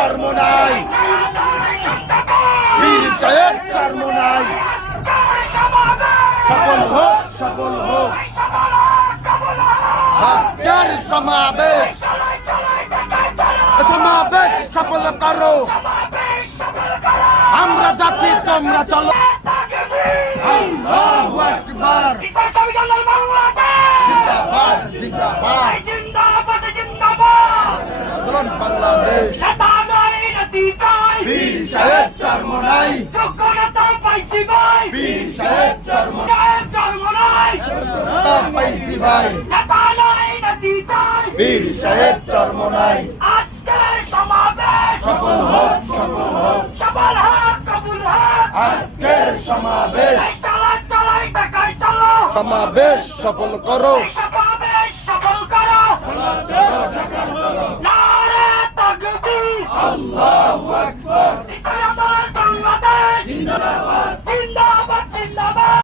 চরমোনাই বীর সাহেব চরমোনাই সফল হোক আজকের সমাবেশ সফল করো আমরা যাচ্ছি তোমরা চলো আল্লাহু আকবার জিন্দাবাদ জিন্দাবাদ আন্দোলন বাংলাদেশ বীর সাহেব চরমোনাই বীর সাহেব চরমোনাই পাইছি ভাই বীর সাহেব চরমোনাই সফল হোক আজকের সমাবেশ সফল করো